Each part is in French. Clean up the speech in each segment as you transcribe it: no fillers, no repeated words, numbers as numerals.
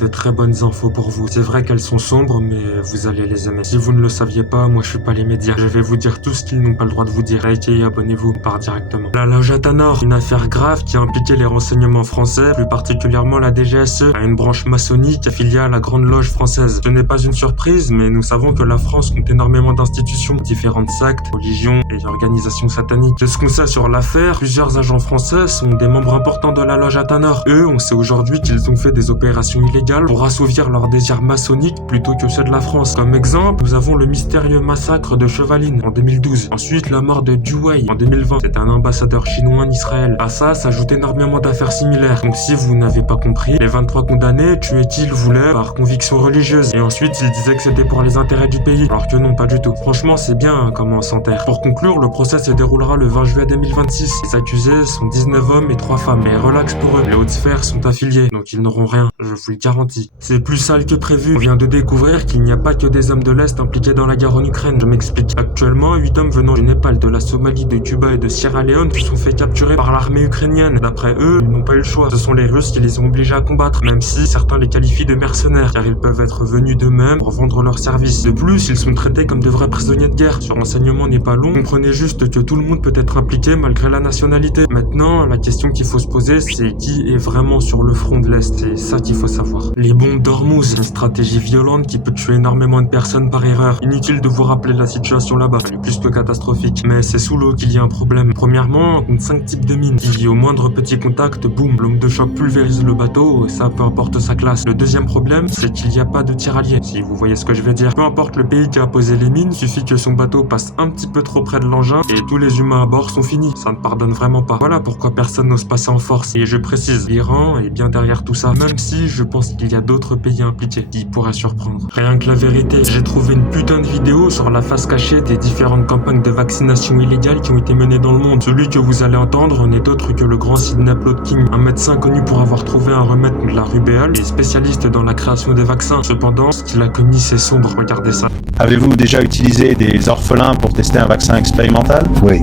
de très bonnes infos pour vous. C'est vrai qu'elles sont sombres, mais vous allez les aimer. Si vous ne le saviez pas, moi je suis pas les médias. Je vais vous dire tout ce qu'ils n'ont pas le droit de vous dire. Likez et abonnez-vous, on part directement. La loge Athanor, une affaire grave qui a impliqué les renseignements français, plus particulièrement la DGSE, à une branche maçonnique affiliée à la Grande Loge française. Ce n'est pas une surprise, mais nous savons que la France compte énormément d'institutions, différentes sectes, religions et organisations sataniques. De ce qu'on sait sur l'affaire, plusieurs agents français sont des membres importants de la loge Athanor. Eux, on sait aujourd'hui qu'ils ont fait des opérations illégales pour assouvir leurs désirs maçonniques plutôt que ceux de la France. Comme exemple, nous avons le mystérieux massacre de Chevaline en 2012. Ensuite, la mort de Du Wei en 2020. C'est un ambassadeur chinois en Israël. À ça s'ajoutent énormément d'affaires similaires. Donc si vous n'avez pas compris, les 23 condamnés tués qu'ils voulaient par conviction religieuse. Et ensuite, ils disaient que c'était pour les intérêts du pays. Alors que non, pas du tout. Franchement, c'est bien hein, comment on s'enterre. Pour conclure, le procès se déroulera le 20 juillet 2026. Les accusés sont 19 hommes et 3 femmes. Mais relax pour eux. Les hautes sphères sont affiliés. Donc ils n'auront rien. Je vous le garantis. C'est plus sale que prévu. On vient de découvrir qu'il n'y a pas que des hommes de l'Est impliqués dans la guerre en Ukraine. Je m'explique. Actuellement, 8 hommes venant du Népal, de la Somalie, de Cuba et de Sierra Leone se sont fait capturer par l'armée ukrainienne. D'après eux, ils n'ont pas eu le choix. Ce sont les Russes qui les ont obligés à combattre, même si certains les qualifient de mercenaires, car ils peuvent être venus d'eux-mêmes pour vendre leurs services. De plus, ils sont traités comme de vrais prisonniers de guerre. Ce renseignement n'est pas long. Comprenez juste que tout le monde peut être impliqué malgré la nationalité. Maintenant, la question qu'il faut se poser, c'est qui est vraiment sur le front de l'Est. C'est ça qu'il faut savoir. Les bombes d'Ormuz, une stratégie violente qui peut tuer énormément de personnes par erreur. Inutile de vous rappeler la situation là-bas, elle est plus que catastrophique. Mais c'est sous l'eau qu'il y a un problème. Premièrement, on compte 5 types de mines qui, au moindre petit contact, boum, l'onde de choc pulvérise le bateau, et ça peu importe sa classe. Le deuxième problème, c'est qu'il n'y a pas de tirailleurs, si vous voyez ce que je veux dire. Peu importe le pays qui a posé les mines, suffit que son bateau passe un petit peu trop près de l'engin et tous les humains à bord sont finis. Ça ne pardonne vraiment pas. Voilà pourquoi personne n'ose passer en force. Et je précise, l'Iran est bien derrière tout ça, même si je pense qu'il y a d'autres pays impliqués qui pourraient surprendre. Rien que la vérité, j'ai trouvé une putain de vidéo sur la face cachée des différentes campagnes de vaccination illégales qui ont été menées dans le monde. Celui que vous allez entendre n'est autre que le grand Sidney Plotkin, un médecin connu pour avoir trouvé un remède contre la rubéole et spécialiste dans la création des vaccins. Cependant, ce qu'il a commis c'est sombre, regardez ça. Avez-vous déjà utilisé des orphelins pour tester un vaccin expérimental? Oui.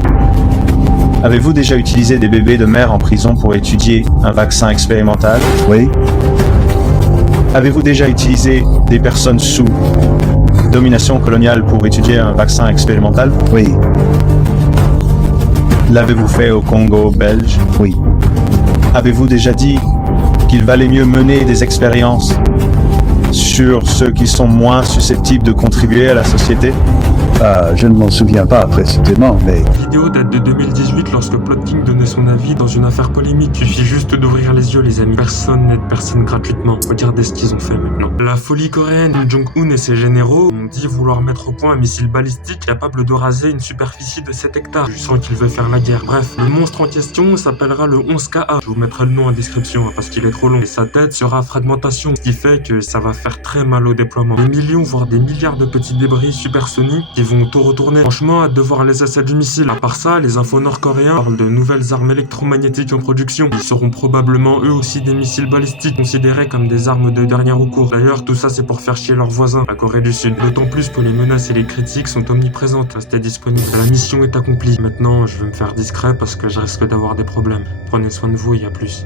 Avez-vous déjà utilisé des bébés de mère en prison pour étudier un vaccin expérimental? Oui. Avez-vous déjà utilisé des personnes sous domination coloniale pour étudier un vaccin expérimental? Oui. L'avez-vous fait au Congo belge? Oui. Avez-vous déjà dit qu'il valait mieux mener des expériences sur ceux qui sont moins susceptibles de contribuer à la société? Je ne m'en souviens pas précisément, mais... La vidéo date de 2018 lorsque Plotkin donnait son avis dans une affaire polémique. Suffit juste d'ouvrir les yeux les amis. Personne n'aide personne gratuitement. Regardez ce qu'ils ont fait maintenant. La folie coréenne, Kim Jong-un et ses généraux ont dit vouloir mettre au point un missile balistique capable de raser une superficie de 7 hectares. Je sens qu'il veut faire la guerre. Bref, le monstre en question s'appellera le 11KA. Je vous mettrai le nom en description parce qu'il est trop long. Et sa tête sera fragmentation, ce qui fait que ça va faire très mal au déploiement. Des millions voire des milliards de petits débris supersoniques qui vont tout retourner. Franchement, hâte de voir les essais du missile. À part ça, les infos nord-coréens parlent de nouvelles armes électromagnétiques en production. Ils seront probablement eux aussi des missiles balistiques considérés comme des armes de dernier recours. D'ailleurs, tout ça c'est pour faire chier leurs voisins, la Corée du Sud. D'autant plus que les menaces et les critiques sont omniprésentes. Restez disponibles. La mission est accomplie. Maintenant, je vais me faire discret parce que je risque d'avoir des problèmes. Prenez soin de vous et à plus.